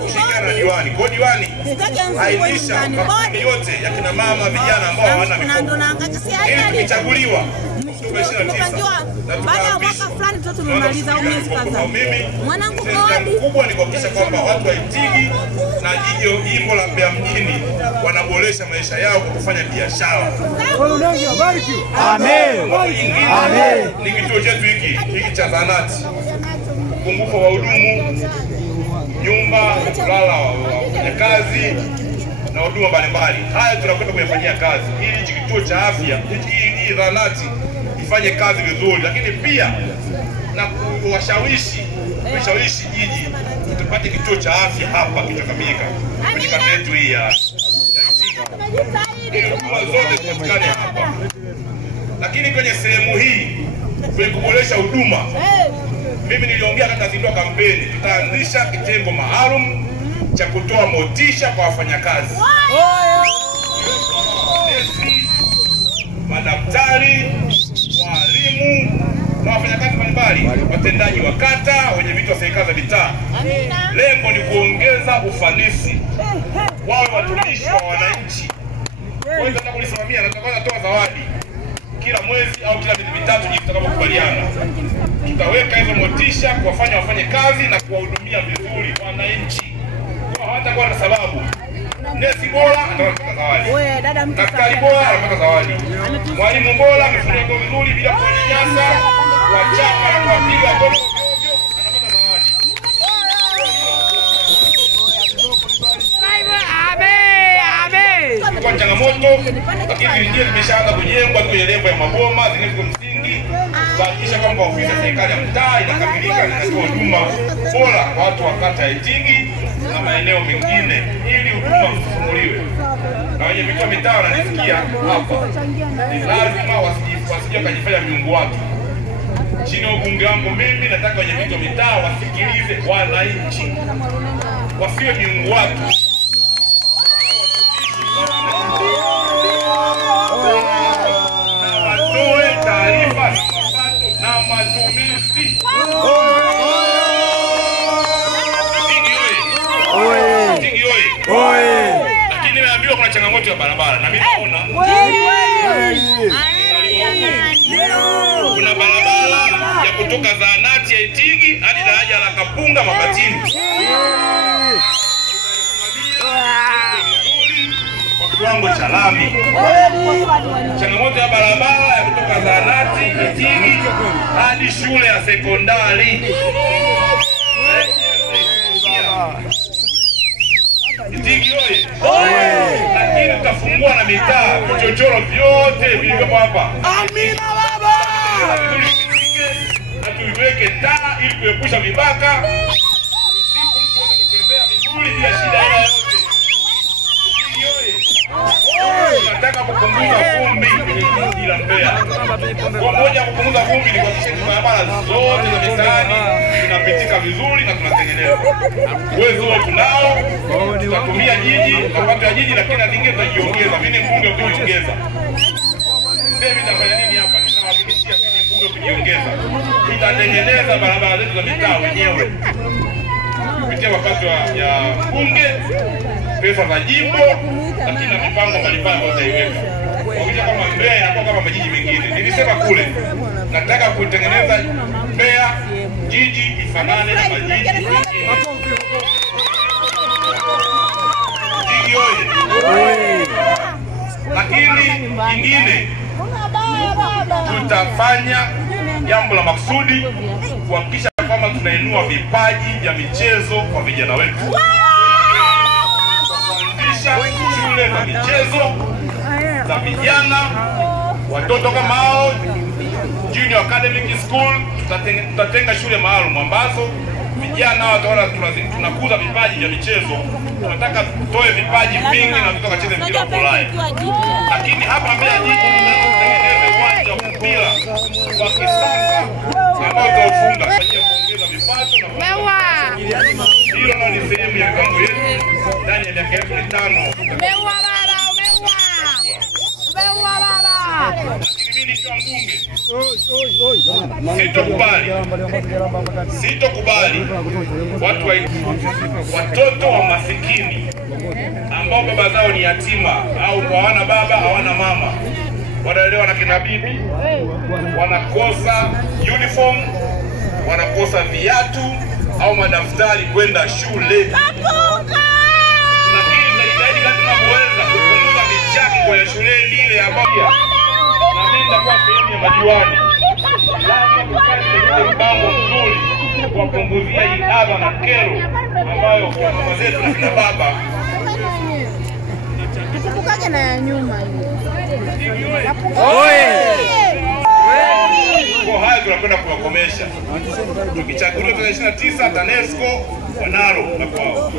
kushirikiana na diwani. Kwa diwani ainisha makundi yote ya kina mama, vijana ambao hawana mikopo. Ili tukichaguliwa Oktoba 29 baada ya mwaka fulani tu tumemaliza miezi kadhaa. Mwanangu kubwa ni kuhakikisha kwamba watu wa Itigi na jimbo la Mbeya mjini wanaboresha maisha yao kwa kufanya biashara. Amen. Amen. Ni kituo chetu hiki cha zahanati. Upungufu wa hudumu, nyumba kulala wafanyakazi na huduma mbalimbali. Haya tunakwenda kuyafanyia kazi ili kituo cha afya hii zahanati ifanye kazi vizuri, lakini pia na kuwashawishi jiji tupate kituo cha afya hapa kilichokamilika kwenye kata yetu hii ya huduma zote zipatikane hapa. Lakini kwenye sehemu hii kwenye kuboresha huduma, mimi niliongea katika zindua kampeni, tutaanzisha kitengo maalum cha kutoa motisha kwa wafanyakazi. Nesi, madaktari, walimu na wafanyakazi mbalimbali, watendaji wa kata, wenye viti wa serikali za mitaa. Lengo ni kuongeza ufanisi, wawe watumishi wa wananchi. Kwa hiyo kulisimamia na tutakuwa tunatoa zawadi kila mwezi au kila miezi mitatu tutakapokubaliana. Tutaweka hizo motisha kuwafanya wafanye kazi na kuwahudumia vizuri wananchi. Kwa hawatakuwa na sababu. Nesi bora atapata zawadi. Daktari bora atapata zawadi. Mwalimu bora amefanya kazi vizuri bila kunyanyasa, kuwachapa na kuwapiga ngoma ovyo anapata zawadi. Kwa changamoto, lakini zingine zimeshaanza kujengwa kwenye level ya maboma, zingine ziko msingi, kuhakikisha kwamba ofisi ya serikali ya mtaa inakamilika na inatoa huduma bora kwa watu wa kata ya Itigi na maeneo mengine ili huduma zisifunguliwe. Na wenye vituo mitaa wananisikia hapa, ni lazima wasije kujifanya miungu watu. Chini ya ubunge wangu mimi nataka wenye vituo mitaa wasikilize wananchi, wasiwe miungu watu. Na matumizi. Itigi oye. Lakini nimeambiwa kuna changamoto ya barabara na mimi naona kuna barabara ya kutoka zahanati ya Itigi hadi daraja la Kapunga Mabatini. Kwa kiwango cha lami. Changamoto ya barabara ya kutoka zahanati Itigi hadi shule ya sekondari. Itigi oye. Lakini tutafungua na mitaa, vichochoro vyote vilivyopo hapa. Amina baba. Na tuiweke taa ili kuepusha vibaka. Usiku mtu anaweza kutembea vizuri bila shida yoyote. Itigi oye. Tunataka kupunguza vumbi kwenye la Mbeya. Kwa moja kupunguza vumbi ni kuhakikisha barabara zote za mitaani zinapitika vizuri na tunatengeneza. Uwezo tunao, tutatumia jiji, mapato ya jiji, lakini na zingine tutajiongeza. Mimi mbunge kujiongeza. Mimi nitafanya nini hapa? Nitawahakikishia mimi mbunge kujiongeza. Tutatengeneza barabara zetu za mitaa wenyewe. Kupitia wakati ya bunge, pesa za jimbo, lakini na mipango mbalimbali ambayo tutaiweka. Kuhakikisha kama Mbeya inakuwa kama majiji mengine. Nilisema kule, nataka kutengeneza Mbeya jiji ifanane na majiji mengine. Itigi oye. Lakini nyingine, tutafanya jambo la maksudi kuhakikisha kwamba tunainua vipaji vya michezo kwa vijana wetu. Kuanzisha shule za michezo za vijana, watoto kama hao, Junior Academic School. Tutatenga shule maalum ambazo vijana wataona tunakuza vipaji vya michezo. Tunataka tutoe vipaji vingi na kutoka cheze mpira wa Ulaya. Lakini hapa Mbeya jiji tunatengeneza uwanja wa mpira wa kisasa ambao utafunga kwa ajili ya kuongeza vipato na hilo ndio ni sehemu ya mipango yetu ndani ya miaka 5. Umeua baba. Lakini mimi nikiwa mbunge sitokubali watoto wa masikini ambao baba zao ni yatima au hawana baba hawana mama, wanalelewa na kina bibi, wanakosa uniform, wanakosa viatu au madaftari kwenda shule. Lakini tunajitahidi kadri tunavyoweza kupunguza michango ya shuleni ile ya baba. Na mimi nitakuwa sehemu ya madiwani. Lazima tupate mpango mzuri wa kupunguzia hii adha na kero ambayo kwa mama zetu na kina baba. Tukukaje na ya nyuma Kwa hayo tunakwenda kuwakomesha. Tukichaguliwa tarehe 29 TANESCO wanalo na kwao.